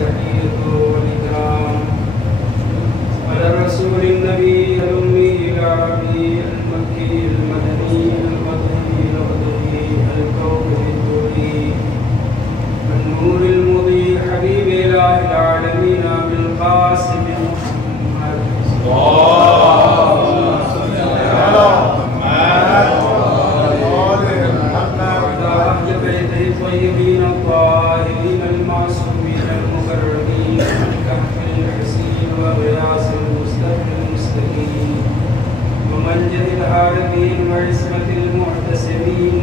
التحية والإكرام على الرسول النبي الأمي العربي المكي المدني البدري الكوكب الدوري النور المضيء حبيب إله العالمين بالقاسم محمد اللهم صل على محمد وعلى أهل بيته الطيبين الطاهرين المعصومين المقربين من كهف الحسين وغياث المستقيم ومنجد العارفين وعصمة المعتصمين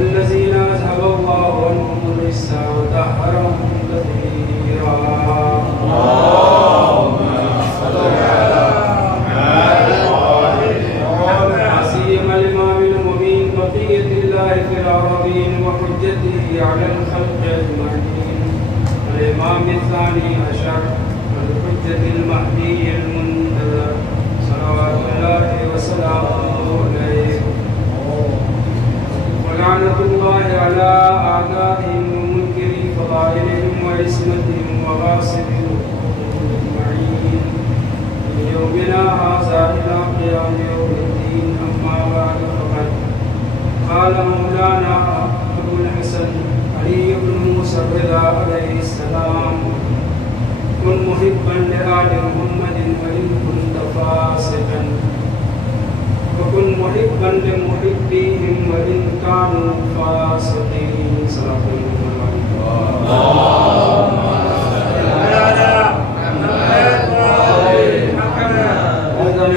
الذين أذهب الله عنهم الرجس وطهرهم تطهيرا اللهم صل على محمد وعلى سيما الإمام المبين بقية الله في العربين وحجته على الخلق أجمعين الإمام الثاني عشر والحجة المهدي المنتظر صلوات الله وسلامه عليه ولعنة الله على أعدائهم ومنكري فضائلهم وعصمتهم وغاصبهم أجمعين من يومنا هذا إلى قيام يوم الدين أما بعد فقد قال مولانا أبو الحسن علي بن موسى الرضا عليه السلام كن محبا لآل محمد وإن كنت فاسقا وكن محبا لمحبيهم وإن كانوا فاسقين صلى الله عليه وسلم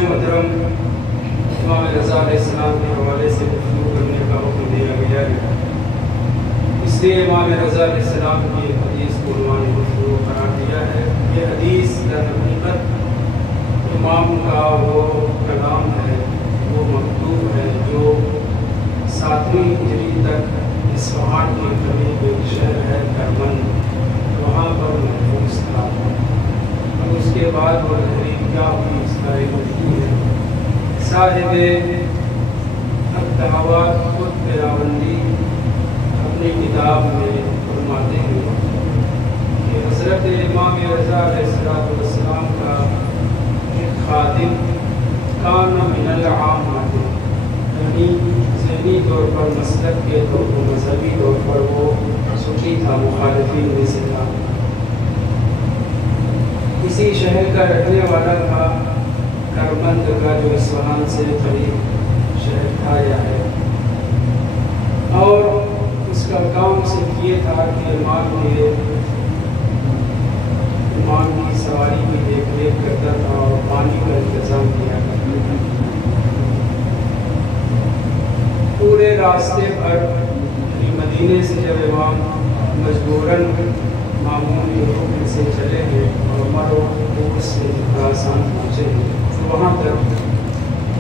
محترم امام رضا علیہ السلام کے حوالے سے گفتگو کرنے کا حکم دیا گیا ہے اس لیے امام رضا علیہ السلام کی حدیث کو عنوان گفتگو قرار دیا ہے یہ حدیث در حقیقت امام کا وہ کلام ہے وہ مکتوب ہے جو 7ویں ہجری تک اصفہان کے قریب ایک شہر ہے کرمن وہاں پر محفوظ تھا اور اس کے بعد وہ تحریر کیا ہوئی اس کا ایک وحی ہے صاحب الدعوات قطب راوندی اپنی کتاب میں فرماتے ہیں کہ حضرت امام رضا علیہ السلام کا ایک خادم کان من العامۃ یعنی ذہنی طور پر مسلک کے طور پر مذہبی طور پر وہ سچی تھا مخالفین میں سے تھا اسی شہر کا رہنے والا تھا کرمند کا جو اصفہان سے قریب شہر تھا یا ہے اور اس کا کام صرف یہ تھا کہ امام کی سواری کی دیکھ ریکھ کرتا تھا اور پانی کا انتظام کیا کرتا تھا پورے راستے پر مدینے سے جب امام مجبوراً معمول کے حکم سے چلے ہیں اور مرو سے خراسان پہنچے ہیں تو وہاں تک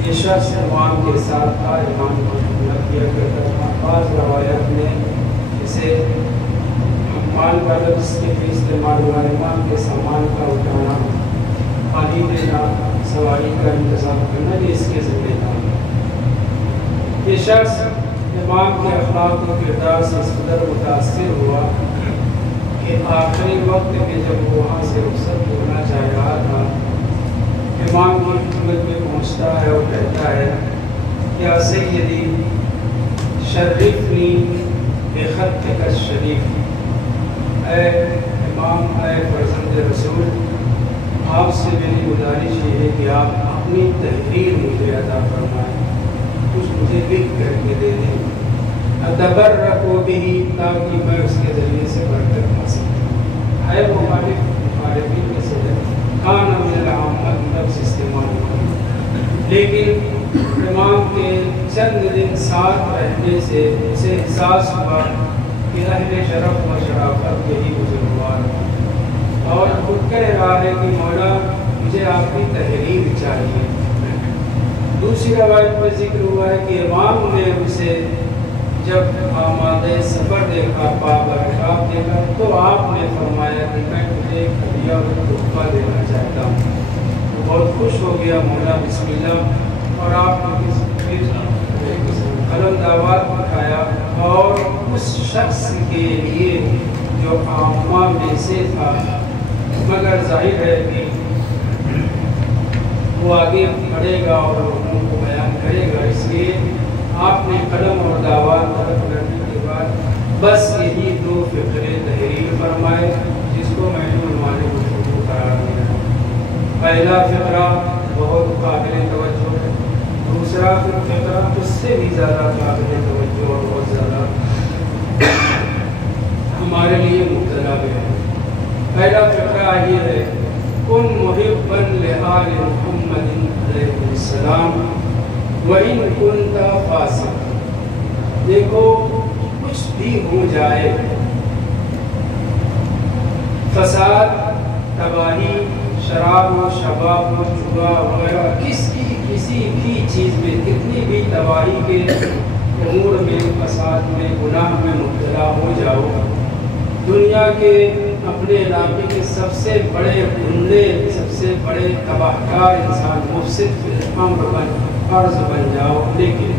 یہ شخص امام کے ساتھ تھا امام کو حملہ کیا کرتا تھا بعض روایات میں اسے حمال کا لفظ کے بھی استعمال ہوا امام کے سامان کا اٹھانا پانی دینا سواری کا انتظام کرنا یہ اس کے ذمہ تھا یہ شخص امام کے اخلاق و کردار سے اس قدر متاثر ہوا کہ آخری وقت میں جب وہ وہاں سے رخصت ہونا چاہ رہا تھا امام کی خدمت میں پہنچتا ہے اور کہتا ہے یا سیدی شرفنی بخطک الشریف اے امام اے فرزند رسول آپ سے میری گزارش یہ ہے کہ آپ اپنی تحریر مجھے عطا فرمائیں کچھ مجھے لکھ کر کے دے دیں اتبرکو بھی تاکہ میں اس کے ذریعے سے برکت حاصل کروں ہے مخالفین میں سے کان من العامت لفظ استعمال ہوا لیکن امام کے چند دن ساتھ رہنے سے اسے احساس ہوا کہ اہل شرف و شرافت یہی بزرگوار اور خود کہہ رہا ہے کہ مولا مجھے آپ کی تحریر چاہیے دوسری روایت میں ذکر ہوا ہے کہ امام نے اسے جب آمادہ سفر دیکھا بابرکاب دیکھا تو آپ نے فرمایا کہ میں تجھے ایک ہدیہ اور تحفہ دینا چاہتا ہوں وہ بہت خوش ہو گیا مولا بسم اللہ اور آپ نے قلم دعوات اٹھایا اور اس شخص کے لیے جو جو عامہ میں سے تھا، مگر ظاہر ہے کہ وہ آگے بڑھے گا اور لوگوں کو بیان کرے گا، اس لیے آپ نے قلم اور دعوات طلب کرنے کے بعد بس یہی 2 فقرے تحریر فرمائے، جس کو میں نے عنوان گفتگو قرار دیا۔ پہلا فقرہ بہت قابل توجہ ہے، دوسرا فقرہ اس سے بھی زیادہ قابل توجہ اور بہت زیادہ ہمارے لیے مبتلا بھی ہے۔ پہلا فقرہ یہ ہے، کن محبا لآل محمد علیہ السلام وَإِن كُنْتَ فَاسِقًا۔ دیکھو کچھ بھی ہو جائے، فساد، تباہی، شراب و شباب و جوا وغیرہ کسی بھی چیز میں کتنی بھی تباہی کے امور میں، فساد میں، گناہ میں مبتلا ہو جاؤ، دنیا کے اپنے علاقے کے سب سے بڑے گنڈے، سب سے بڑے تباہ کار انسان، مفسد عرض بن جاؤ، لیکن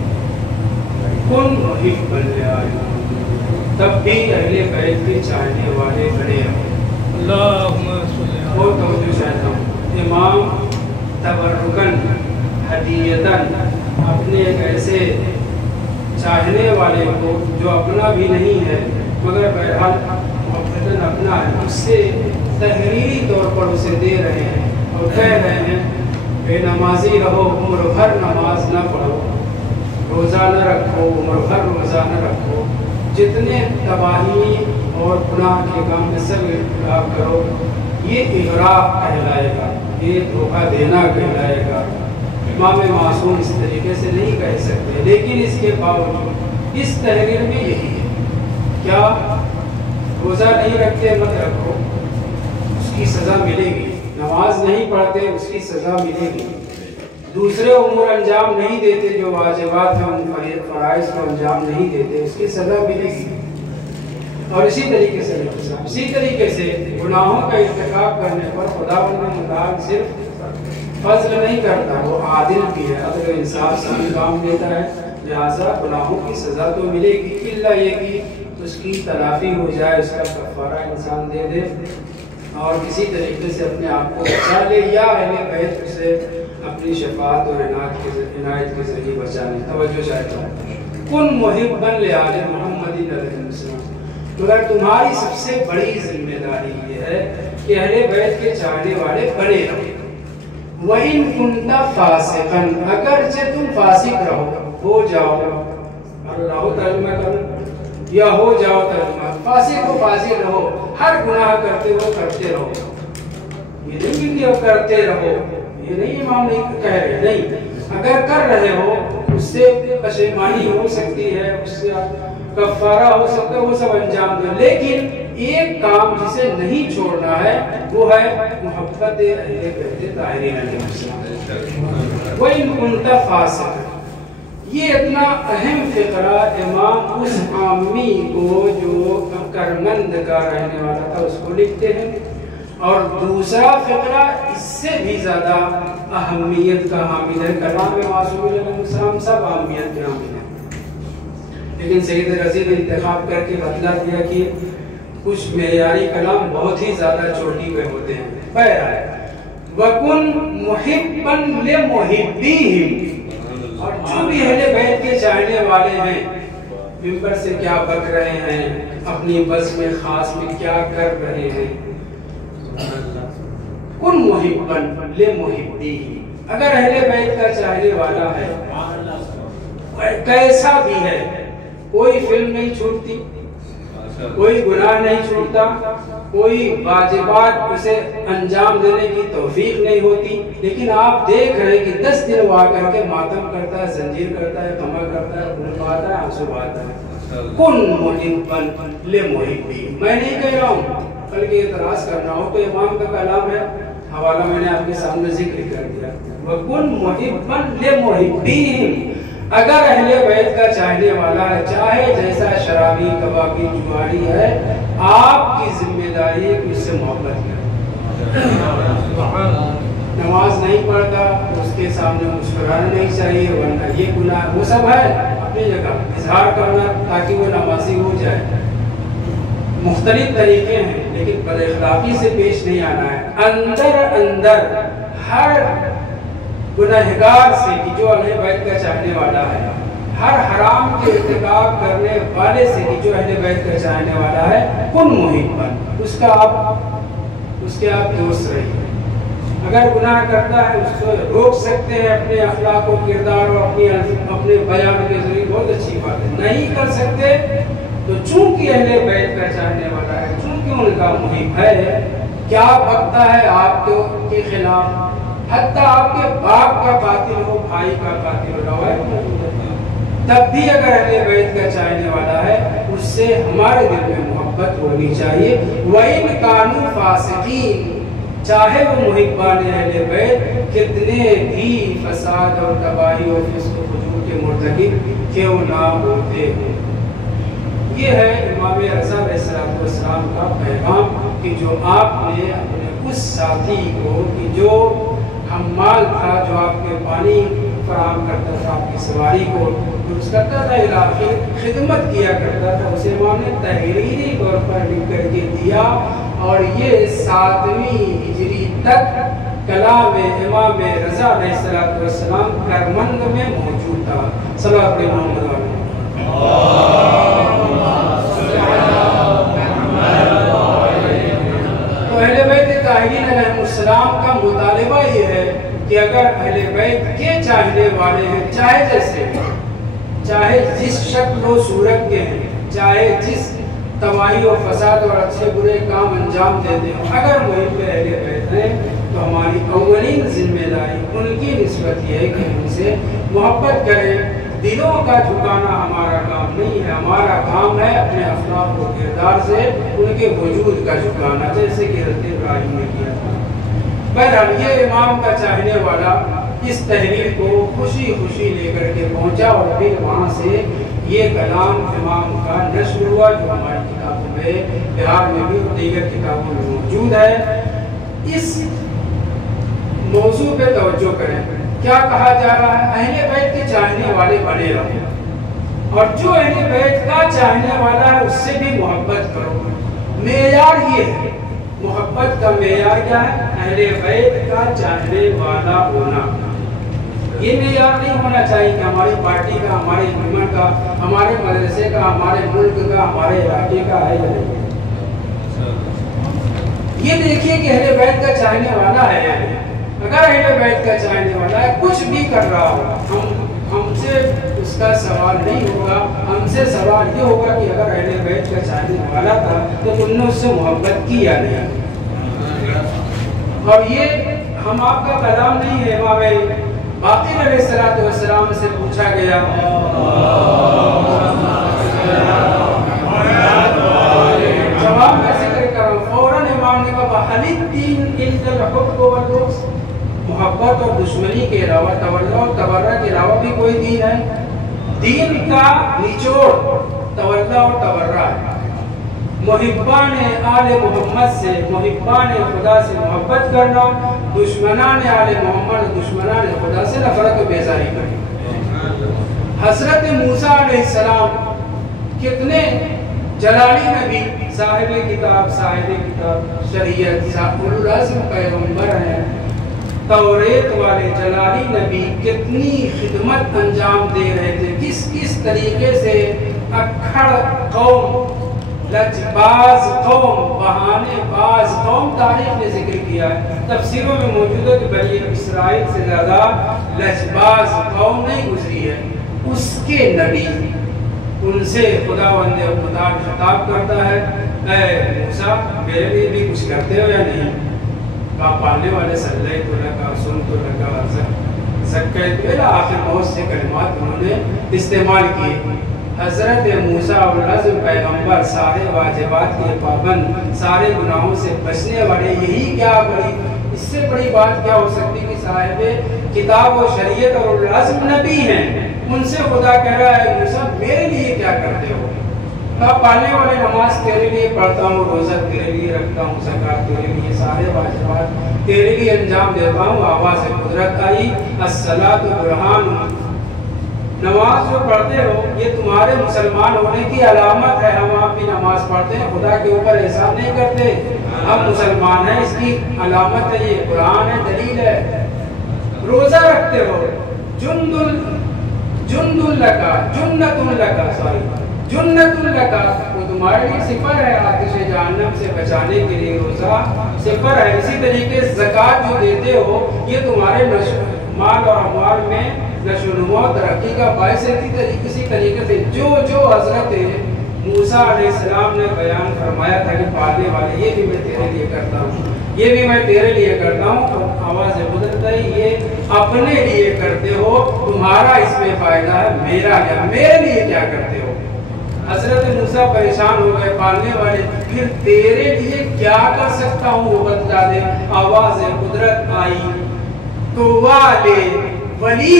کن محبا لآل محمد، تب بھی اہل بیت کے چاہنے والے بنے رہو۔ بہت توجہ چاہتا ہوں، امام تبرکن ہدیتاً اپنے ایک ایسے چاہنے والے کو جو اپنا بھی نہیں ہے مگر بہرحال محبتاً اپنا ہے، اس سے تحریری طور پر اسے دے رہے ہیں اور کہہ رہے ہیں بے نمازی رہو، عمر بھر نماز نہ پڑھو، روزہ نہ رکھو، عمر بھر روزہ نہ رکھو، جتنے تباہی اور گناہ کے کام میں سب ارتکاب کرو، یہ اغراق کہلائے گا، یہ دھوکہ دینا کہلائے گا۔ امام معصوم اس طریقے سے نہیں کہہ سکتے، لیکن اس کے باوجود اس تحریر میں یہی ہے، کیا روزہ نہیں رکھتے مت رکھو، اس کی سزا ملے گی، نماز نہیں پڑھتے اس کی سزا ملے گی، دوسرے امور انجام نہیں دیتے جو واجبات ہیں، ان فرائض کو انجام نہیں دیتے، اس کی سزا ملے گی۔ اور اسی طریقے سے گناہوں کا ارتکاب کرنے پر خداوند متعال صرف فضل نہیں کرتا، وہ عادل بھی ہے، عدل و انصاف سے انجام دیتا ہے، لہٰذا گناہوں کی سزا تو ملے گی، الا یہ کہ اس کی تلافی ہو جائے، اس کا کفارہ انسان دے دے اور کسی طریقے سے اپنے آپ کو بچا لے، یا اہل بیت اسے اپنی شفاعت اور عنایت کے ذریعے بچا لے۔ توجہ چاہتا ہوں، کن محبا لآل محمد علیہ السلام، مگر تمہاری سب سے بڑی ذمہ داری یہ ہے کہ اہل بیت کے چاہنے والے بنے رہو۔ وَإِن كُنْتَ فَاسِقًا، اگرچہ تم فاسق ہو جاؤ، رہو ترجمہ کرو یا ہو جاؤ ترجمہ، فاسق رہو، ہر گناہ کرتے رہو، یہ نہیں کہ کرتے رہو، یہ نہیں امام نہیں کہہ رہے، نہیں، اگر کر رہے ہو اس سے پشیمانی ہو سکتی ہے، اس سے کفارہ ہو سکتا ہے، وہ سب انجام دو، لیکن ایک کام جسے نہیں چھوڑنا ہے وہ ہے محبت اہل بیت طاہرین علیہ السلام۔ وَإِن كُنْتَ فَاسِقًا، یہ اتنا اہم فقرہ امام اس عامی کو جو کرمند کا رہنے والا تھا اس کو لکھتے ہیں، اور دوسرا فقرہ اس سے بھی زیادہ اہمیت کا حامل ہے، کلام معصوم علیہ السلام سب اہمیت کے حامل ہیں، لیکن سید رضی نے انتخاب کر کے بدلا دیا کہ کچھ معیاری کلام بہت ہی زیادہ چوٹی پہ ہوتے ہیں۔ بہرحال وَكُن مُحِبًّا لِمُحِبِّهِمْ، اور جو بھی اہل بیت کے چاہنے والے ہیں، ممبر سے کیا بک رہے ہیں، اپنی بزم خاص میں کیا کر رہے ہیں، کن محبًا لِمُحِبِّهِمْ، اگر اہل بیت کا چاہنے والا ہے کیسا بھی ہے، کوئی فلم نہیں چھوٹتی، کوئی گناہ نہیں چھوٹتا، کوئی واجبات اسے انجام دینے کی توفیق نہیں ہوتی، لیکن آپ دیکھ رہے کہ 10 دن وہ آ کر کے ماتم کرتا ہے، زنجیر کرتا ہے، کمر کرتا ہے، خون بہاتا ہے، آنسو بہاتا ہے۔ کن محبا لمحبِّهِمْ، میں نہیں کہہ رہا ہوں، بلکہ اعتراض کرنا ہو تو امام کا کلام ہے، حوالہ میں نے آپ کے سامنے ذکر کر دیا۔ وَكُن مُحِبًّا لِمُحِبِّهِمْ، اگر اہل بیت کا چاہنے والا ہے، چاہے جیسا شرابی، کبابی، جواری ہے، آپ کی ذمہ داری ہے کہ اس سے محبت کریں۔ نماز نہیں پڑھتا تو اس کے سامنے مسکرانا نہیں چاہیے، ورنہ یہ گناہ، وہ سب ہے اپنی جگہ، اظہار کرنا تاکہ وہ نمازی ہو جائے، مختلف طریقے ہیں، لیکن بد اخلاقی سے پیش نہیں آنا ہے۔ اندر ہر گنہگار سے کہ جو اہل بیت کا چاہنے والا ہے، ہر حرام کے ارتکاب کرنے والے سے کہ جو اہل بیت کا چاہنے والا ہے، کن محبن، اس کے آپ دوست رہیے۔ اگر گناہ کرتا ہے اس کو روک سکتے ہیں اپنے اخلاق و کردار اور اپنے بیان کے ذریعے، بہت اچھی بات ہے۔ نہیں کر سکتے تو چونکہ اہل بیت کا چاہنے والا ہے، چونکہ ان کا محب ہے، کیا بکتا ہے آپ کے خلاف، حتیٰ آپ کے باپ کا قاتل ہو، بھائی کا قاتل ہو، تب بھی اگر اہل بیت کا چاہنے والا ہے، اس سے ہمارے دل میں محبت ہونی چاہیے۔ وَإِنْ كَانُوا فَاسِقِينَ، چاہے وہ محبان اہل بیت کتنے بھی فساد اور تباہی اور فسق و فجور کے مرتکب کیوں نہ ہوتے ہیں۔ یہ ہے امام رضا علیہ السلام کا پیغام کہ جو آپ نے اپنے اس ساتھی کو کہ جو حمال تھا، جو آپ کے پانی فراہم کرتا تھا، آپ کی سواری کو درست کرتا تھا، علاقے خدمت کیا کرتا تھا، اسے امام نے تحریری طور پر لکھ کر کے دیا، اور یہ 7ویں ہجری تک کلام امام رضا علیہ السلام کرمند میں موجود تھا۔ صلوات علی محمد علیہ۔ تو اہل بیت طاہرین علیہ السلام کا مطالبہ یہ ہے کہ اگر اہل بیت کے چاہنے والے ہیں، چاہے جیسے، چاہے جس شکل و صورت کے ہیں، چاہے جس تباہی و فساد اور اچھے برے کام انجام دیتے ہیں، اگر محب اہل بیت ہیں تو ہماری اولین ذمہ داری ان کی نسبت یہ ہے کہ ان سے محبت کریں۔ دلوں کا جھکانا ہمارا کام نہیں ہے، ہمارا کام ہے اپنے اخلاق و کردار سے ان کے وجود کا جھکانا، جیسے کہ حضرت ابراہیم نے کیا تھا۔ بہرحال یہ امام کا چاہنے والا اس تحریر کو خوشی خوشی لے کر کے پہنچا، اور پھر وہاں سے یہ کلام امام کا نشر ہوا، جو ہماری کتابوں میں، بہار میں بھی اور دیگر کتابوں میں موجود ہے۔ اس موضوع پہ توجہ کریں، کیا کہا جا رہا ہے؟ اہل بیت کے چاہنے والے بنے رہو، اور جو اہل بیت کا چاہنے والا ہے اس سے بھی محبت کرو۔ معیار یہ ہے، محبت کا معیار کیا ہے؟ اہل بیت کا چاہنے والا ہونا۔ یہ معیار نہیں ہونا چاہیے کہ ہماری پارٹی کا، ہمارے گورنمنٹ کا، ہمارے مدرسے کا، ہمارے ملک کا، ہمارے علاقے کا ہے یا نہیں۔ یہ دیکھیے کہ اہل بیت کا چاہنے والا ہے، اگر اہل بیت کا چاہنے والا ہے کچھ بھی کر رہا ہوگا، ہم سے اس کا سوال نہیں ہوگا، ہم سے سوال یہ ہوگا کہ اگر اہل بیت کا چاہنے والا تھا تو تم نے اس سے محبت کی یا نہیں۔ اور یہ ہم آپ کا کلام نہیں ہے، امام باقر علیہ السلام سے پوچھا گیا، جواب میں ذکر کروں، فوراً امام نے کہا حل الدین الا الحب والبغض، محبت اور دشمنی کے علاوہ، تولا اور تبرہ کے علاوہ بھی کوئی دین ہے؟ دین کا نچوڑ تولا اور تبرہ ہے۔ محبان آل محمد سے، محبان خدا سے محبت کرنا، دشمنان آل محمد، دشمنان خدا سے نفرت و بیزاری کرنا۔ حضرت موسیٰ علیہ السلام کتنے جلالی نبی، صاحب کتاب شریعت، اولو العزم پیغمبر ہیں، توریت والے جلالی نبی کتنی خدمت انجام دے رہے تھے، کس طریقے سے اکھڑ قوم، لجباز قوم، بہانے باز قوم، تاریخ نے ذکر کیا ہے، تفسیروں میں موجود ہے کہ بنی اسرائیل سے زیادہ لجباز قوم نہیں گزری ہے۔ اس کے نبی ان سے خداوند خدا خطاب کرتا ہے، اے موسیٰ میرے لیے بھی کچھ کرتے ہو یا نہیں؟ باپ پالنے والے صلی تو لگا، سن تو لگا، زکے تو، آخر بہت سے کلمات انہوں نے استعمال کیے۔ حضرت موسیٰ العزم پیغمبر، سارے واجبات کے پابند، سارے گناہوں سے بچنے والے، یہی کیا بڑی، اس سے بڑی بات کیا ہو سکتی کہ صاحب کتاب و شریعت اور العزم نبی ہیں، ان سے خدا کہہ رہا ہے موسیٰ میرے لیے کیا کرتے ہو؟ باپ پالنے والے نماز تیرے لیے پڑھتا ہوں، روزہ تیرے لیے رکھتا ہوں، زکات تیرے لیے، سارے واجبات تیرے لیے انجام دیتا ہوں۔ آواز قدرت آئی، الصلاۃ برہان، نماز جو پڑھتے ہو یہ تمہارے مسلمان ہونے کی علامت ہے. ہم آپ بھی نماز پڑھتے ہیں, خدا کے اوپر احسان نہیں کرتے, ہم مسلمان ہیں, اس کی علامت ہے, یہ قرآن ہے, دلیل ہے. روزہ رکھتے ہو, جنت لکا, وہ تمہارے لیے سپر ہے, آتش جہنم سے بچانے کے لیے روزہ سپر ہے. اسی طریقے زکوٰۃ جو دیتے ہو یہ تمہارے مال اور اموال میں نشو و نما ترقی کا باعث ہے. اسی طریقے سے جو حضرت موسیٰ علیہ السلام نے بیان فرمایا تھا کہ پالنے والے, یہ بھی میں تیرے لیے کرتا ہوں, یہ بھی میں تیرے لیے کرتا ہوں. آواز بدلتا ہے, یہ اپنے لیے کرتے ہو, تمہارا اس میں فائدہ ہے, میرا کیا, میرے لیے کیا کرتے ہو. حضرت موسیٰ پریشان ہو گئے, پالنے والے, پھر تیرے لیے کیا کر سکتا ہوں وہ بتلا دے. آواز قدرت آئی, تو والے ولی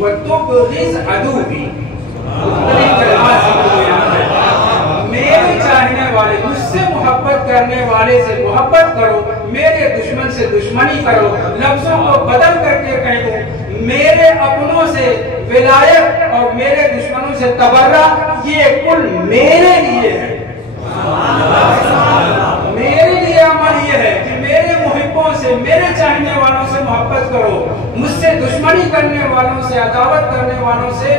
و تبغض عدوی, میرے چاہنے والے, مجھ سے محبت کرنے والے سے محبت کرو, میرے دشمن سے دشمنی کرو. لفظوں کو بدل کر کے کہہ دوں, میرے اپنوں سے ولایت اور میرے دشمنوں سے تبرہ, یہ کل میرے لیے ہے. میرے لیے عمل یہ ہے کہ میرے محبوں سے, میرے چاہنے والوں سے محبت کرو, مجھ سے دشمنی کرنے والوں سے, عداوت کرنے والوں سے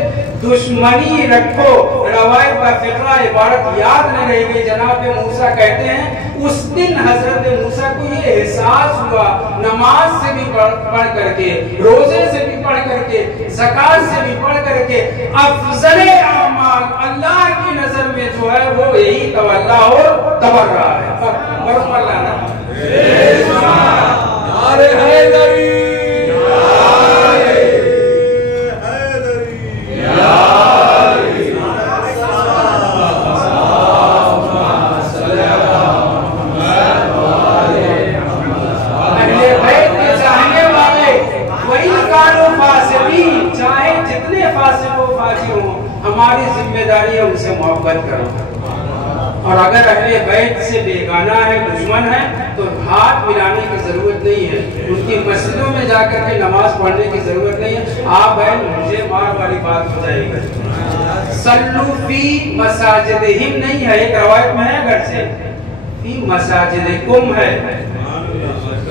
دشمنی رکھو. روایت کا فقرہ عبارت یاد نہ رہ گئی. جناب موسیٰ کہتے ہیں اس دن حضرت موسیٰ کو یہ احساس ہوا, نماز سے بھی پڑھ کر کے, روزے سے بھی پڑھ کر کے, زکوٰۃ سے بھی پڑھ کر کے, افضل اعمال اللہ کی نظر میں جو ہے وہ یہی تولا اور تبرہ ہے. برم اللہ نعرہ حیدری, ہماری ذمہ داری ہے ان سے محبت کرو. اور اگر اہل بیت سے بیگانہ ہے, دشمن ہے, تو ہاتھ ملانے کی ضرورت نہیں ہے, ان کی مسجدوں میں جا کر کے نماز پڑھنے کی ضرورت نہیں ہے. آپ بہن مجھے مار والی بات ہو جائے گی. صلو فی مساجدہم نہیں ہے, ایک روایت میں ہے گھر سے, فی مساجدکم ہے.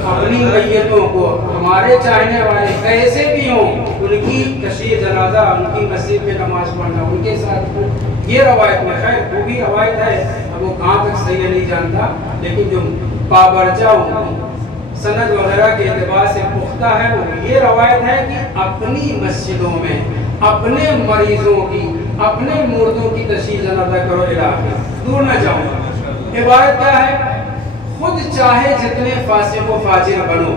اپنی میتوں کو, ہمارے چاہنے والے کیسے بھی ہوں, ان کی تشییع جنازہ, ان کی مسجد میں نماز پڑھنا, ان کے ساتھ, یہ روایت میں ہے. وہ بھی روایت ہے, اب وہ کہاں تک صحیح ہے نہیں جانتا, لیکن جو پابرجہ سند وغیرہ کے اعتبار سے پختہ ہے وہ یہ روایت ہے کہ اپنی مسجدوں میں اپنے مریضوں کی, اپنے مردوں کی تشییع جنازہ کرو, علاقے دور نہ جاؤ. عبارت کیا ہے, خود چاہے جتنے فاسق و فاجر بنو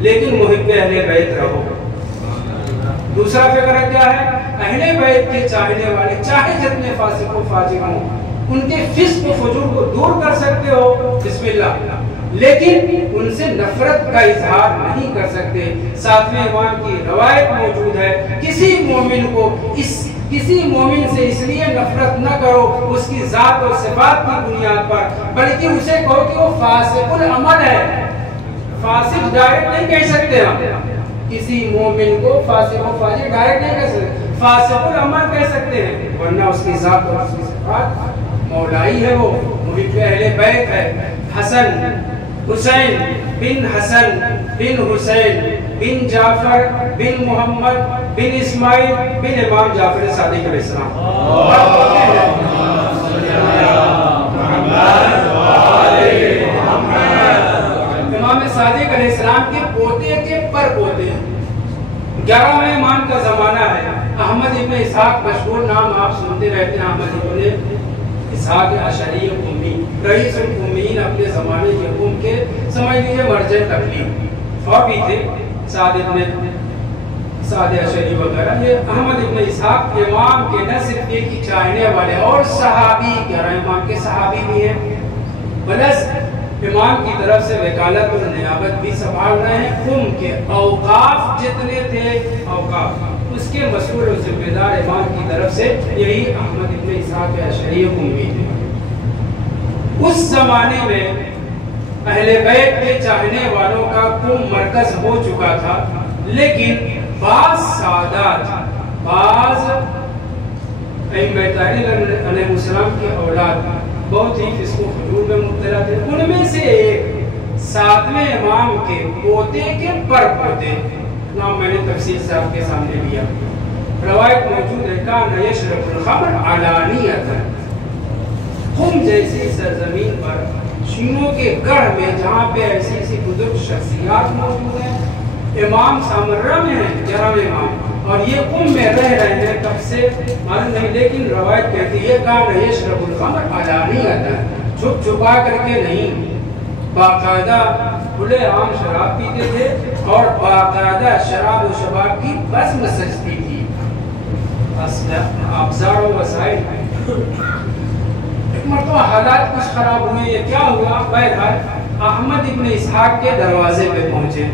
لیکن محب اہل بیت رہو. دوسرا فقرہ کیا ہے, اہل بیت کے چاہنے والے چاہے جتنے فاسق و فاجر ہوں, ان کے فسق و فجور کو دور کر سکتے ہو, بسم اللہ, لیکن ان سے نفرت کا اظہار نہیں کر سکتے. ساتویں امام کی روایت موجود ہے, کسی مومن سے اس لیے نفرت نہ کرو اس کی ذات اور صفات کی بنیاد پر, بلکہ اسے کہو کہ وہ فاسق العمل ہے. فاسق ڈائریکٹ نہیں کہہ سکتے ہم, کسی مومن کو فاسق و فاجر ڈائریکٹ نہیں کہہ سکتے, فاسق العمل کہہ سکتے ہیں, ورنہ اس کی ذات اور اس کی صفات مولائی ہے, وہ محب اہل بیت ہے. حسن حسین بن حسن بن حسین بن جعفر بن محمد بن اسماعیل بن امام جعفر صادق علیہ السلام. امام صادق علیہ السلام کے پوتے کے پر پوتے ہیں. 11ویں امام کا زمانہ ہے. احمد ابن اسحاق مشہور نام آپ سنتے رہتے ہیں, احمد ابن اسحاق اشعری امی, رئیس الامیین, اپنے زمانے کے ام کے سمجھ لیجیے مرجع تکلیف. اور بھی تھے سعد اشعری وغیرہ. یہ احمد ابن اسحاق امام کے نہ صرف ایک ہی چاہنے والے اور صحابی, 11 امام کے صحابی بھی ہیں, بلس امام کی طرف سے وکالت اور نیابت بھی سنبھال رہے ہیں. ام کے اوقاف جتنے تھے, اوقاف اس کے مسئول و ذمہ دار امام کی طرف سے یہی احمد ابن اسحاق اشعری امی تھے. اس زمانے میں اہل بیت کے چاہنے والوں کا کم مرکز ہو چکا تھا, لیکن بعض سادات بعض ائمہ طاہرین علیہ السلام کی اولاد بہت ہی فسق و فجور میں مبتلا تھے. ان میں سے ایک 7ویں امام کے پوتے کے پر پوتے، نام میں نے تفصیل سے آپ کے سامنے لیا. روایت موجود ہے کان یشرب الخمر علانیۃ، خم جیسی سرزمین پر شیعوں کے گڑھ میں جہاں پہ ایسی ایسی بزرگ شخصیات موجود ہیں، امام سامرہ میں ہیں 11ویں امام، اور یہ قم میں رہ رہے ہیں کب سے معلوم نہیں، لیکن روایت کہتی ہے کان یشرب الخمر علانیۃ، چھپ چھپا کر کے نہیں، باقاعدہ کھلے عام شراب پیتے تھے اور باقاعدہ شراب و شباب کی بزم سجتی تھی. ابزار و وسائل ایک مرتبہ حالات کچھ خراب ہوئے، یہ کیا ہوا؟ بہرحال احمد ابن اسحاق کے دروازے پہ پہنچے.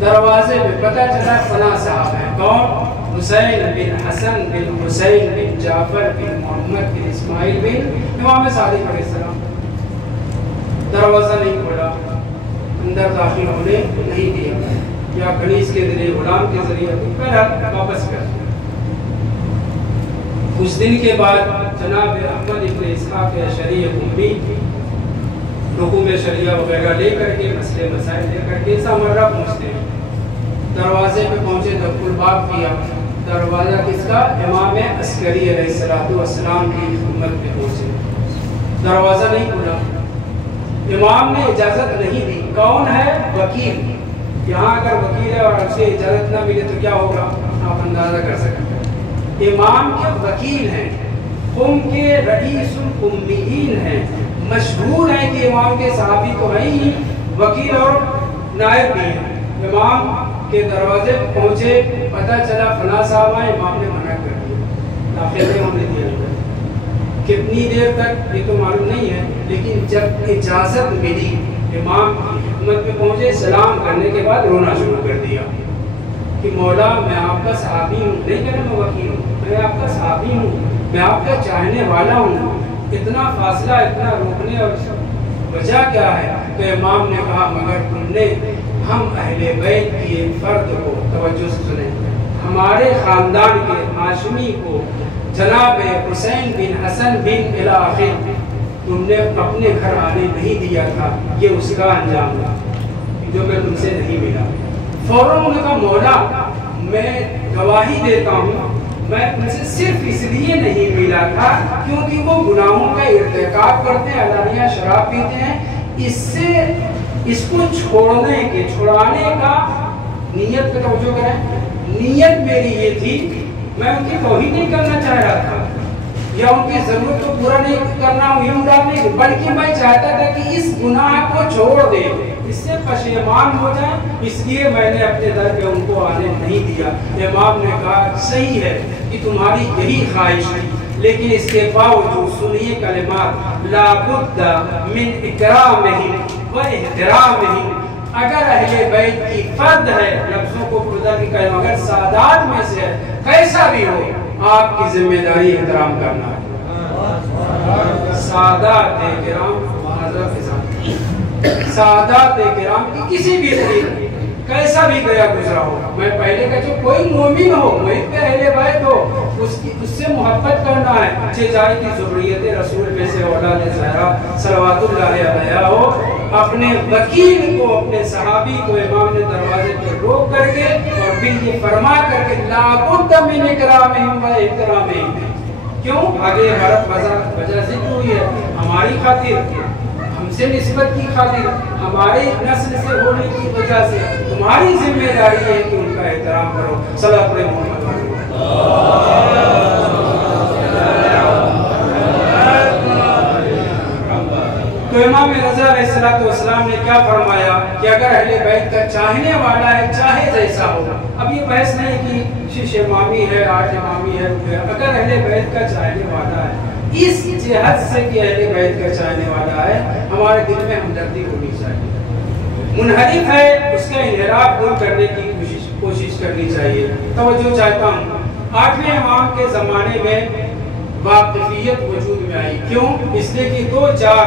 دروازے پہ پتہ چلا فلاں صاحب ہیں. کون؟ حسین بن حسن بن حسین بن جعفر بن محمد بن اسماعیل بن امام صادق علیہ السلام. دروازہ نہیں کھولا، اندر داخل ہونے نہیں دیا، یا کنیز کے ذریعے غلام کے ذریعے پہلا واپس کر. کچھ دن کے بعد جناب احمد ابن اسحاق اشعری امی رکوع شریعہ وغیرہ لے کر کے مسئلے مسائل لے کر کے سامرہ پہنچتے ہیں. دروازے پہ پہنچے، دق الباب کیا. دروازہ کس کا؟ امام عسکری علیہ السلام کی خدمت پہ پہنچے. دروازہ نہیں کھلا، امام نے اجازت نہیں دی. کون ہے؟ وکیل. یہاں اگر وکیل ہے اور اسے اجازت نہ ملے تو کیا ہوگا آپ اندازہ کر سکتے ہیں. امام کے وکیل ہیں، قم کے رئیس الامیین ہیں، مشہور ہے کہ امام کے صحابی تو ہیں ہی، وکیل اور نائب بھی ہیں. امام کے دروازے پہنچے، پتہ چلا فلاں صاحب ہیں، امام نے منع کر دیا، داخل نہیں ہونے دیا. کتنی دیر تک یہ تو معلوم نہیں ہے، لیکن جب اجازت ملی امام کی خدمت میں پہنچے، سلام کرنے کے بعد رونا شروع کر دیا کہ مولا میں آپ کا صحابی ہوں. نہیں کہنا میں وکیل ہوں، میں آپ کا صحابی ہوں، میں آپ کا چاہنے والا ہوں. اتنا فاصلہ، اتنا روکنے اور وجہ کیا ہے؟ تو امام نے کہا مگر تم نے ہم اہل بیت کی ایک فرد کو، توجہ سے سنیں، ہمارے خاندان کے ہاشمی کو، جناب حسین بن حسن بن الی آخر، تم نے اپنے گھر آنے نہیں دیا تھا. یہ اس کا انجام تھا جو میں تم سے نہیں ملا. فوراً انہوں نے کہا مولا میں گواہی دیتا ہوں، میں ان سے صرف اس لیے نہیں ملا تھا کیونکہ وہ گناہوں کا ارتکاب کرتے ہیں، علانیہ شراب پیتے ہیں. اس کو چھڑانے کا نیت پہ توجہ کریں. نیت میری یہ تھی، میں ان کی توہین نہیں کرنا چاہ رہا تھا یا ان کی ضرورت کو پورا نہیں کرنا، یہ مراد نہیں، بلکہ میں چاہتا تھا کہ اس گناہ کو چھوڑ دے، اس سے پشیمان ہو جائیں، اس لیے میں نے اپنے در پہ ان کو آنے نہیں دیا. امام نے کہا صحیح ہے کہ تمہاری یہی خواہش تھی، لیکن اس کے باوجود سنیے کلمات لا بد من اکرامہم و احترامہم. اگر اہل بیت کی فرد ہے، لفظوں کو خدا کی کلمہ، اگر سادات میں سے ہے، کیسا بھی ہو، آپ کی ذمہ داری احترام کرنا ہے. سادات کرام معذرت کے ساتھ، سادات کرام کی کسی بھی طریقے کیسا بھی گیا گزرا ہو، میں پہلے کا جو کوئی مومن ہو، محب اہل بیت ہو، اس سے محبت کرنا ہے. چھ جائے کی ضروریت رسول میں سے اولاد زہرا صلوات اللہ علیہ ہو. اپنے وکیل کو، اپنے صحابی کو امام نے دروازے پہ روک کر کے اور پھر یہ فرما کر کے لا بد من اکرامہم و احترامہم. کیوں؟ آگے وجہ ذکر ہوئی ہے، ہماری خاطر، ہم سے نسبت کی خاطر، ہمارے نسل سے ہونے کی وجہ سے تمہاری ذمہ داری ہے کہ ان کا احترام کرو. صلوات محمد. تو امام رضا علیہ السلام نے کیا فرمایا کہ اگر اہل بیت کا چاہنے والا ہے، چاہے جیسا ہو. اب یہ بحث نہیں کہ شش امامی ہے، 8 امامی ہے، اگر اہل بیت کا چاہنے والا ہے، اس جہت سے کہ اہل بیت کا چاہنے والا ہے، ہمارے دل میں ہمدردی ہونی چاہیے. منحرف ہے، اس کا انحراف دور کرنے کی کوشش کرنی چاہیے. توجہ چاہتا ہوں، 8ویں امام کے زمانے میں واقفیت وجود میں آئی. کیوں؟ اس لیے کہ 2-4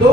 2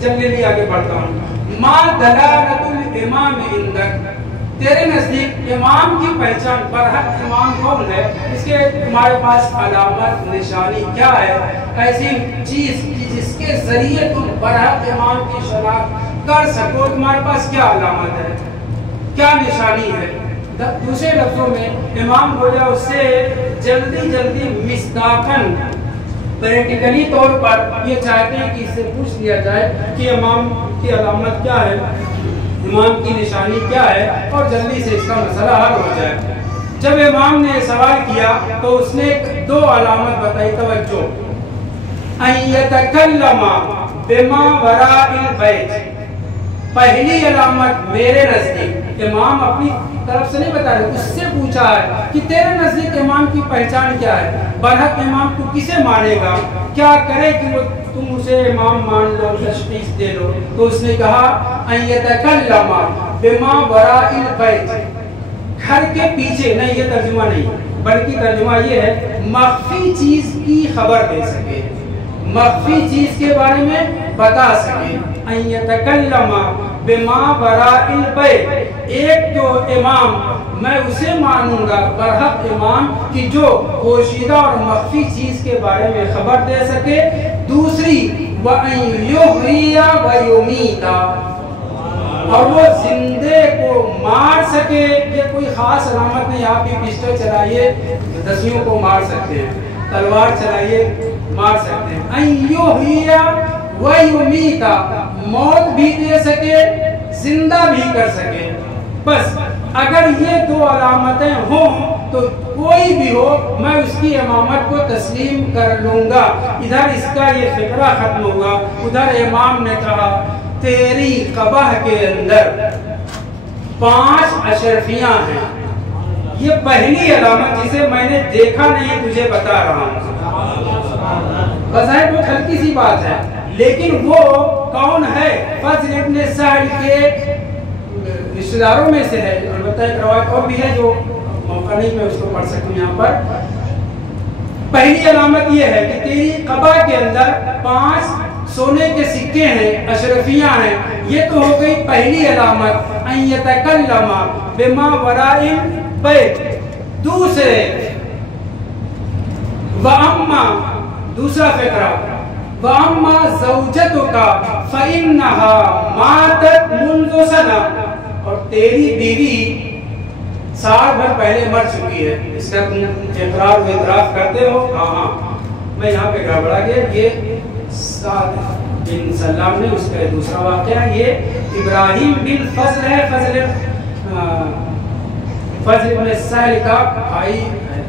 جلدی آگے بڑھتا ہوں. ما دلالت الامام عندک, تیرے نزدیک امام کی پہچان, برحق امام کون ہے, اس کے تمہارے پاس علامت نشانی کیا ہے, ایسی چیز جس کے ذریعے تم برحق امام کی شناخت کر سکو, تمہارے پاس کیا علامت ہے, کیا نشانی ہے. دوسرے لفظوں میں امام گویا اس سے جلدی مصداقاً پریکٹیکلی طور پر یہ چاہتے ہیں کہ اس سے پوچھ لیا جائے کہ امام کی علامت کیا ہے, امام کی نشانی کیا ہے, اور جلدی سے اس کا مسئلہ حل ہو جائے. جب امام نے سوال کیا تو اس نے 2 علامت بتائی, توجہ. ان یتکلم بما وراء البیت, پہلی علامت میرے نزدیک, امام اپنی طرف سے نہیں بتا رہے, اس سے پوچھا ہے کہ تیرے نزدیک امام کی پہچان کیا ہے, برحق امام تو کسے مانے گا, کیا کرے کہ وہ تم اسے امام مان لو, تشخیص دے لو. تو اس نے کہا ان یتکلم بما وراء البیت, گھر کے پیچھے, نہیں یہ ترجمہ نہیں بلکہ ترجمہ یہ ہے مخفی چیز کی خبر دے سکے, مخفی چیز کے بارے میں بتا سکے. ان یتکلم بما وراء البیت, ایک جو امام میں اسے مانوں گا برحق امام کی جو پوشیدہ اور مخفی چیز کے بارے میں خبر دے سکے. دوسری وَأَن يُحْيِيَ وَيُمِيتَ, اور وہ زندے کو مار سکے. یہ کوئی خاص علامت نہیں, آپ بھی پسٹل چلائیے دسیوں کو مار سکتے ہیں, تلوار چلائیے مار سکتے ہیں. ان یحیی و یمیت, موت بھی دے سکے زندہ بھی کر سکے. بس اگر یہ 2 علامتیں ہوں تو کوئی بھی ہو میں اس کی امامت کو تسلیم کر لوں گا. ادھر اس کا یہ فقرہ ختم ہوا. ادھر امام نے کہا تیری قبہ کے اندر 5 اشرفیاں ہیں. یہ پہلی علامت جسے میں نے دیکھا نہیں تجھے بتا رہا ہوں. بظاہر بہت ہلکی سی بات ہے, لیکن وہ کون ہے؟ فضل ابن سہل کے رشتہ داروں میں سے ہے. البتہ ایک روایت اور بھی ہے جو موقع نہیں میں اس کو پڑھ سکوں یہاں پر. پہلی علامت یہ ہے کہ تیری قبا کے اندر 5 سونے کے سکے ہیں, اشرفیاں ہیں. یہ تو ہو گئی پہلی علامت, ان یتکلم بما وراء البیت. دوسرے وَأَمَّا, دوسرا فقرہ, وَأَمَّا زَوْجَتُكَ فَإِنَّهَا مَاتَتْ مُنْذُ سَنَةٍ, اور تیری بیوی سال بھر پہلے مر چکی ہے. اس کا تم اقرار و اعتراف کرتے ہو؟ ہاں. میں یہاں پہ گڑبڑا گیا. یہ سعد بن سلام نے اس کا دوسرا واقعہ, یہ ابراہیم بن فضل ہے, فضل بن سہل کا بھائی ہے,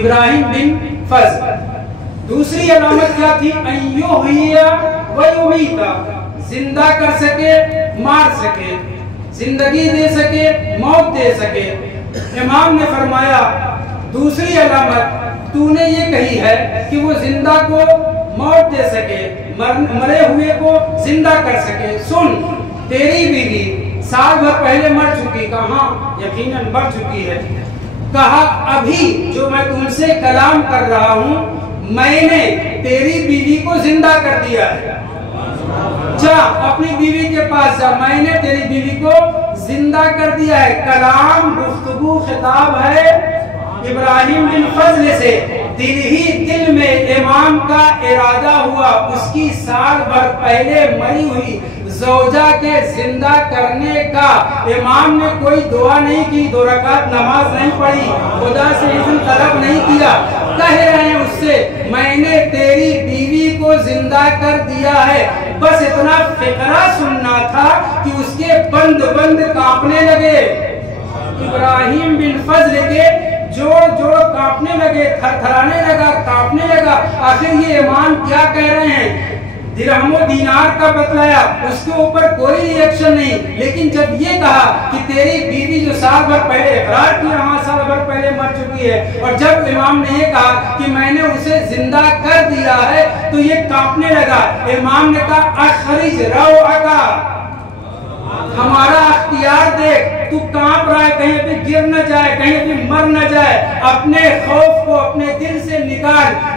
ابراہیم بن فضل. دوسری علامت کیا تھی؟ ان یحیی و یمیت, زندہ کر سکے مار سکے, زندگی دے سکے موت دے سکے. امام نے فرمایا دوسری علامت تو نے یہ کہی ہے کہ وہ زندہ کو موت دے سکے, مرے ہوئے کو زندہ کر سکے. سن, تیری بیوی سال بھر پہلے مر چکی. کہاں؟ یقیناً مر چکی ہے. کہا ابھی جو میں تم سے کلام کر رہا ہوں میں نے تیری بیوی کو زندہ کر دیا ہے. جا اپنی بیوی کے پاس جا, میں نے تیری بیوی کو زندہ کر دیا ہے. کلام, گفتگو, خطاب ہے ابراہیم بن فضل سے. دل ہی دل میں امام کا ارادہ ہوا اس کی سال بھر پہلے مری ہوئی زوجہ کے زندہ کرنے کا. امام نے کوئی دعا نہیں کی, 2 رکعت نماز نہیں پڑھی, خدا سے اذن طلب نہیں کیا. کہہ رہے ہیں اس سے میں نے تیری بیوی کو زندہ کر دیا ہے. بس اتنا فقرہ سننا تھا کہ اس کے بند کانپنے لگے. ابراہیم بن فضل کے جوڑ کانپنے لگے, تھرتھرانے لگا, کانپنے لگا. آخر یہ امام کیا کہہ رہے ہیں؟ درہم و دینار کا بتلایا, اس کے اوپر کوئی ری ایکشن نہیں. لیکن جب یہ کہا کہ تیری بیوی جو سال بھر پہلے اقرار کیا ہاں سال بھر پہلے مر چکی ہے, اور جب امام نے یہ کہا کہ میں نے اسے زندہ کر دیا ہے تو یہ کانپنے لگا. امام نے کہا اخرج روعک, ہمارا اختیار دیکھ, تو کانپ رہا ہے, کہیں پہ گر نہ جائے, کہیں پہ مر نہ جائے. اپنے خوف کو اپنے دل سے نکال.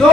2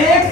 1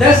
10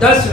10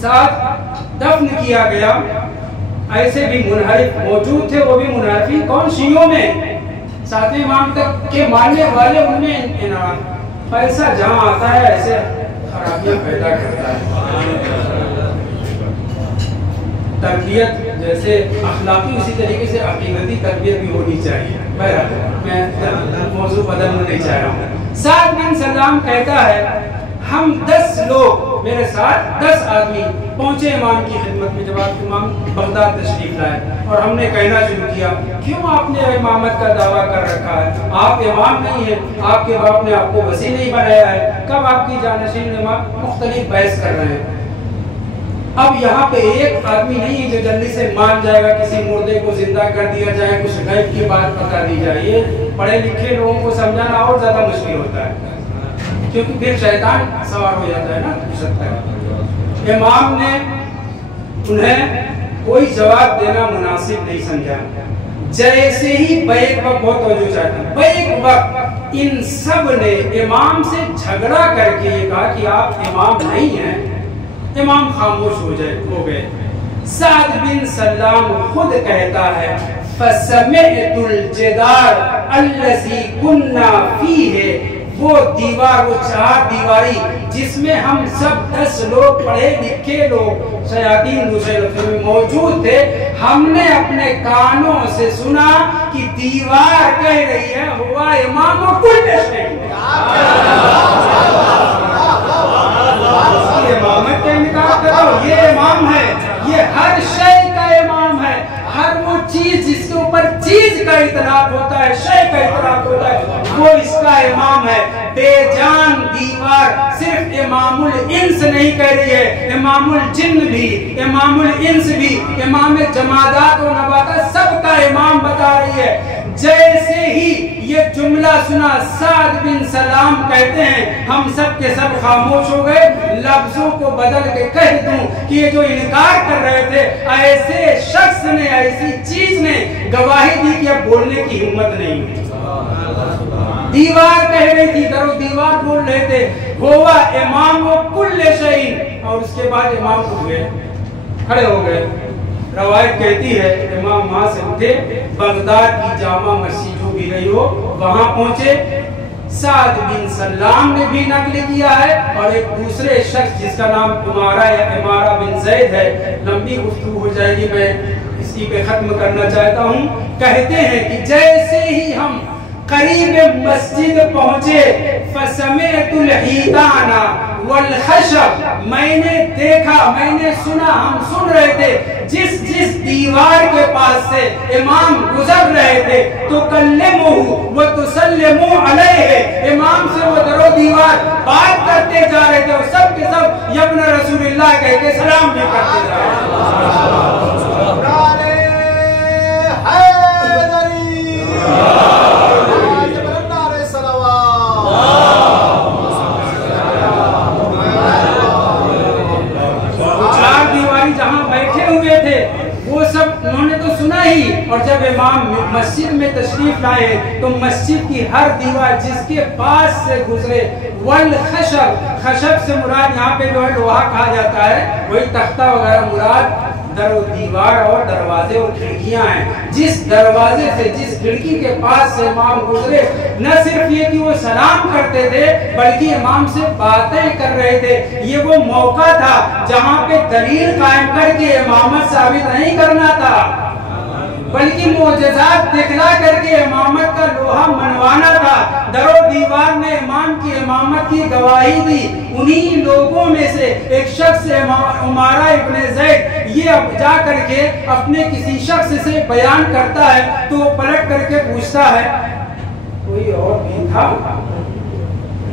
ساتھ دفن کیا گیا. ایسے بھی منحرف موجود تھے, وہ بھی منحرفین کون؟ شیعوں میں. ساتویں امام تک کے ماننے والے ان میں انعام. پیسہ جہاں آتا ہے ایسے خرابیاں پیدا کرتا ہے. تربیت جیسے اخلاقی اسی طریقے سے عقیدتی تربیت بھی ہونی چاہیے. میں موضوع بدلنا نہیں چاہ رہا ہوں. سعد بن سلام کہتا ہے ہم 10 لوگ میرے ساتھ 10 آدمی پہنچے امام کی خدمت میں جب آپ امام بغداد تشریف لائے, اور ہم نے کہنا شروع کیا کیوں آپ نے امامت کا دعویٰ کر رکھا ہے؟ آپ امام نہیں ہیں, آپ کے باپ نے آپ کو وزیر نہیں بنایا ہے, کب آپ کی جانشین امام؟ مختلف بحث کر رہے ہیں. اب یہاں پہ ایک آدمی نہیں ہے جو جلدی سے مان جائے گا کسی مردے کو زندہ کر دیا جائے, کچھ غیب کی بات بتا دی جائے. یہ پڑھے لکھے لوگوں کو سمجھانا اور زیادہ مشکل ہوتا ہے, کیونکہ پھر شیطان سوار ہو جاتا ہے نا. امام نے انہیں کوئی جواب دینا مناسب نہیں سمجھا. جیسے ہی بیک وقت بہت توجہ چاہتا ہے, بیک وقت ان سب نے امام سے جھگڑا کر کے یہ کہا کہ آپ امام نہیں ہیں. امام خاموش ہو گئے. سعد بن سلام خود کہتا ہے فَسَمِعْتُ الْجِدَارَ الَّذِي كُنَّا فِيهِ, وہ دیوار, وہ چار دیواری جس میں ہم سب 10 لوگ پڑھے لکھے لوگ شیاطین دوسرے لفظوں میں موجود تھے, ہم نے اپنے کانوں سے سنا کہ دیوار کہہ رہی ہے ہوا امام و کل شیء. امامت کا انکار کرو, یہ امام ہے, یہ ہر شے کا امام ہے. ہر وہ چیز جس کے اوپر چیز کا اطلاق ہوتا ہے, شے کا اطلاق ہوتا ہے, وہ اس کا امام ہے. بے جان دیوار صرف امام الانس نہیں کہہ رہی ہے, امام الجن بھی, امام الانس بھی, امام جمادات و نباتات سب کا امام بتا رہی ہے. جیسے ہی یہ جملہ سنا سعد بن سلام کہتے ہیں ہم سب کے سب خاموش ہو گئے. لفظوں کو بدل کے کہہ دوں کہ یہ جو انکار کر رہے تھے, ایسے شخص نے, ایسی چیز نے گواہی دی کہ اب بولنے کی ہمت نہیں ہوئی. دیوار کہہ رہی تھی, درو دیوار بول رہے تھے ہوا امام و کل شیء, اور اس کے بعد امام اٹھ گئے, کھڑے ہو گئے. روایت کہتی ہے امام وہاں سے اٹھے, بغداد کی جامع مسجد جو بھی رہی ہو وہاں پہنچے. سعد بن سلام نے بھی نقل کیا ہے, اور ایک دوسرے شخص جس کا نام عمارہ یا عمارہ بن زید ہے, لمبی گفتگو ہو جائے گی, میں اسی پہ ختم کرنا چاہتا ہوں. کہتے ہیں کہ جیسے ہی ہم قریب مسجد پہنچے فَسَمِعْتُ الْحِيطَانَ وَالْخَشَبَ, میں نے دیکھا, میں نے سنا, ہم سن رہے تھے جس جس دیوار کے پاس سے امام گزر رہے تھے تُكَلِّمُهُ وَتُسَلِّمُ عَلَيْهِ, امام سے وہ درو دیوار بات کرتے جا رہے تھے, اور سب کے سب یبن رسول اللہ کہہ کے سلام بھی کرتے جا رہے تھے. انہوں نے تو سنا ہی, اور جب امام مسجد میں تشریف لائے تو مسجد کی ہر دیوار جس کے پاس سے گزرے, والخشب, خشب سے مراد یہاں پہ جو ہے لوہا کہا جاتا ہے, وہی تختہ وغیرہ مراد در و دیوار اور دروازے اور کھڑکیاں ہیں. جس دروازے سے, جس کھڑکی کے پاس سے امام گزرے, نہ صرف یہ کہ وہ سلام کرتے تھے بلکہ امام سے باتیں کر رہے تھے. یہ وہ موقع تھا جہاں پہ دلیل قائم کر کے امامت ثابت نہیں کرنا تھا, بلکہ معجزات دکھلا کر کے امامت کا لوہا منوانا تھا. در و دیوار نے امام کی امامت کی گواہی دی. انہی لوگوں میں سے ایک شخص عمارہ ابن زید یہ اب جا کر کے اپنے کسی شخص سے بیان کرتا ہے تو وہ پلٹ کر کے پوچھتا ہے کوئی اور بھی تھا؟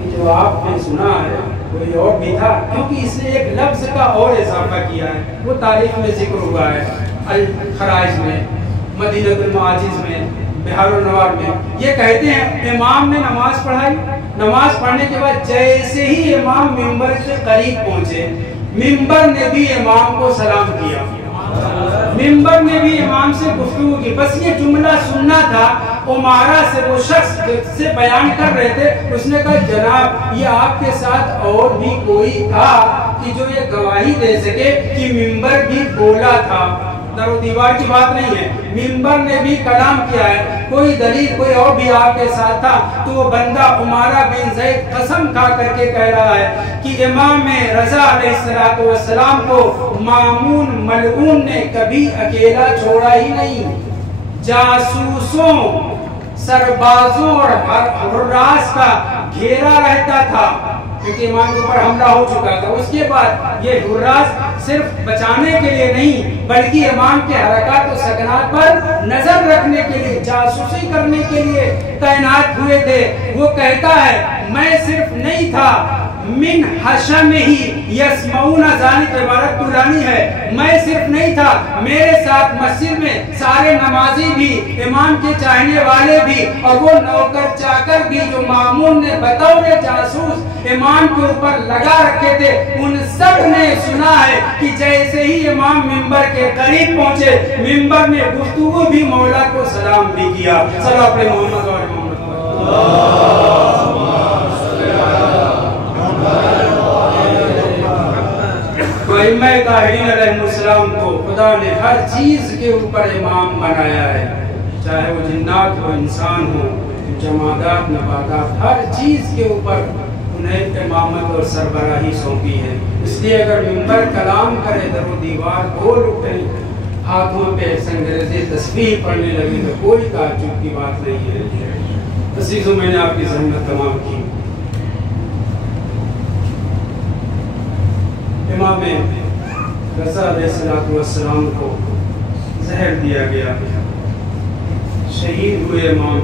جو آپ نے سنا ہے کوئی اور بھی تھا, کیونکہ اس نے ایک لفظ کا اور اضافہ کیا ہے, وہ تاریخ میں ذکر ہوا ہے, الخرائج میں, مدینہ المعاجز میں, بحار النوار میں. یہ کہتے ہیں امام نے نماز پڑھائی, نماز پڑھنے کے بعد جیسے ہی امام ممبر سے قریب پہنچے, ممبر نے بھی امام کو سلام کیا. منبر نے بھی امام سے گفتگو کی. بس یہ جملہ سننا تھا. عمارہ سے وہ شخص سے بیان کر رہے تھے, اس نے کہا جناب یہ آپ کے ساتھ اور بھی کوئی تھا کہ جو یہ گواہی دے سکے کہ منبر بھی بولا تھا؟ در و دیوار کی بات نہیں ہے, منبر نے بھی کلام کیا ہے. کوئی دلیل کوئی اور بھی آپ کے ساتھ تھا؟ تو وہ بندہ عمارہ بن زید قسم کھا کر کے کہہ رہا ہے کہ امام رضا علیہ السلام کو مامون ملعون نے کبھی اکیلا چھوڑا ہی نہیں. جاسوسوں, سربازوں اور حراس کا گھیرا رہتا تھا کیونکہ امام کے اوپر حملہ ہو چکا تھا. اس کے بعد یہ حراس صرف بچانے کے لیے نہیں بلکہ امام کے حرکات و سکنات پر نظر رکھنے کے لیے, جاسوسی کرنے کے لیے تعینات ہوئے تھے. وہ کہتا ہے میں صرف نہیں تھا, من حشم ہی یسمعون ذالک عبارت طولانی ہے, میں صرف نہیں تھا, میرے ساتھ مسجد میں سارے نمازی بھی, امام کے چاہنے والے بھی, اور وہ نوکر چاکر بھی جو مامون نے بطور جاسوس امام کے اوپر لگا رکھے تھے, ان سب نے سنا ہے کہ جیسے ہی امام منبر کے قریب پہنچے منبر نے گفتگو بھی مولا کو سلام بھی کیا. صلی اللہ علیہ محمد و محمد. ائمہ طاہرین علیہ السلام کو خدا نے ہر چیز کے اوپر امام بنایا ہے, چاہے وہ جنات ہو, انسان ہو, جمادات, نباتات, ہر چیز کے اوپر انہیں امامت اور سربراہی سونپی ہے. اس لیے اگر منبر کلام کرے, در و دیوار بول اٹھے, ہاتھوں پہ سنگریزے تسبیح پڑھنے لگے تو کوئی تعجب کی بات نہیں ہے. عزیزوں میں نے آپ کی زحمت تمام کی. امام رضا علیہ السلام کو زہر دیا گیا, شہید ہوئے امام,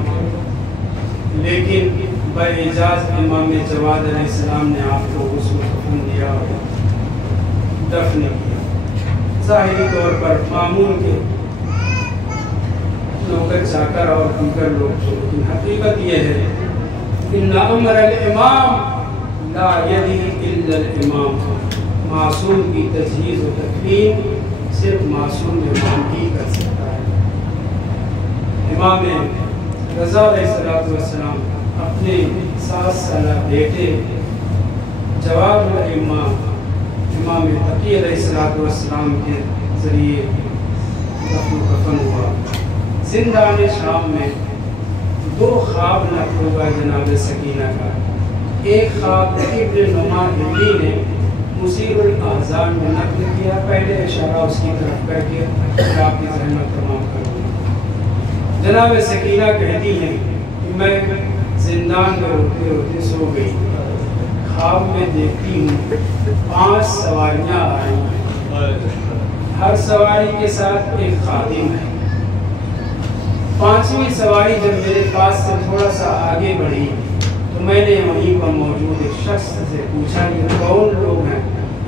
لیکن باعجاز امام جواد علیہ السلام نے آپ کو غسل کفن دیا اور دفن کیا. ظاہری طور پر مامون کے نوکر چاکر اور دیگر لوگ تھے, لیکن حقیقت یہ ہے ان امر الامام لا یلی الا الامام. معصوم کی تجہیز و تکفین صرف معصوم امام ہی کر سکتا ہے. امام رضا علیہ السلام اپنے 7 سالہ بیٹے جواد الائمہ امام تقی علیہ السلام کے ذریعے دفن و کفن ہوا. زندان شام میں 2 خواب نقل ہوا جناب سکینہ کا. ایک خواب ابن نعمان حلی نے مصیر الاحزان میں نقل کیا, پہلے اشارہ اس کی طرف کر کے آپ کی زحمت تمام کر دوں. جناب سکینہ کہتی ہیں کہ میں زندان میں روتے روتے سو گئی, خواب میں دیکھتی ہوں 5 سواریاں آئی ہیں, ہر سواری کے ساتھ ایک خادم ہے. 5ویں سواری جب میرے پاس سے تھوڑا سا آگے بڑھی تو میں نے وہیں پر موجود ایک شخص سے پوچھا یہ کون لوگ ہیں,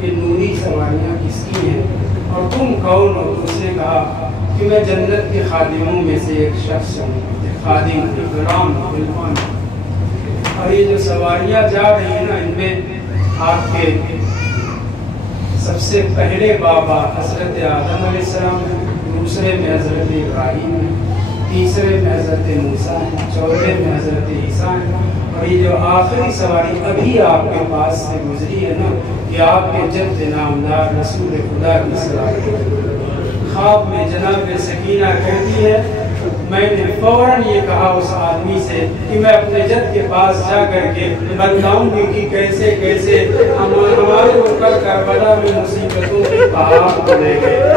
یہ نوری سواریاں کس کی ہیں اور تم کون ہو؟ تو اس نے کہا کہ میں جنت کے خادموں میں سے ایک شخص ہوں, خادم, غلام, غلمان. اور یہ جو سواریاں جا رہی ہیں نا, ان میں آپ کے سب سے پہلے بابا حضرت آدم علیہ السلام ہیں, دوسرے میں حضرت ابراہیم ہیں, تیسرے میں حضرت موسیٰ ہیں, چوتھے میں حضرت عیسیٰ ہیں, اور یہ جو آخری سواری ابھی آپ کے پاس سے گزری ہے نا, یہ آپ کے جد نامدار رسول خدا کی سواری. خواب میں جناب سکینہ کہتی ہے میں نے فوراً یہ کہا اس آدمی سے کہ میں اپنے جد کے پاس جا کر کے بتلاؤں گی کہ کیسے کیسے ہمارے اوپر کربلا میں مصیبتوں کی پہاڑ پڑے گئے.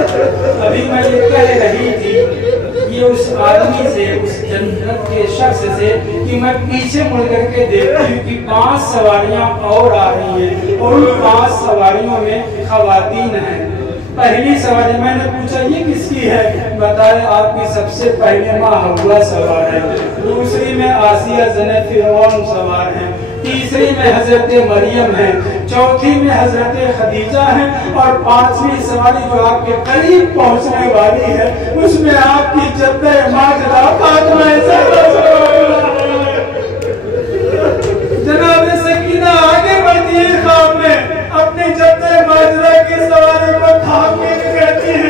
ابھی میں یہ کہہ رہی تھی یہ اس آدمی سے, اس جنت کے شخص سے, کہ میں پیچھے مڑ کر کے دیکھتی ہوں کہ 5 سواریاں اور آ رہی ہیں اور ان 5 سواریوں میں خواتین ہیں. پہلی سواری میں نے پوچھا یہ کس کی ہے, بتائے آپ کی سب سے پہلے ماں حوا سوار ہے, دوسری میں آسیہ زنت فرعون سوار ہیں, تیسری میں حضرت مریم ہے, چوتھی میں حضرت خدیجہ ہیں, اور 5ویں سواری جو آپ کے قریب پہنچنے والی ہے اس میں آپ کی جدہ ماجدہ فاطمہ زہرا. جناب سکینہ آگے بڑھتی ہے خواب میں, اپنی جدہ ماجدہ کی سواری کو تھام کے کہتی ہے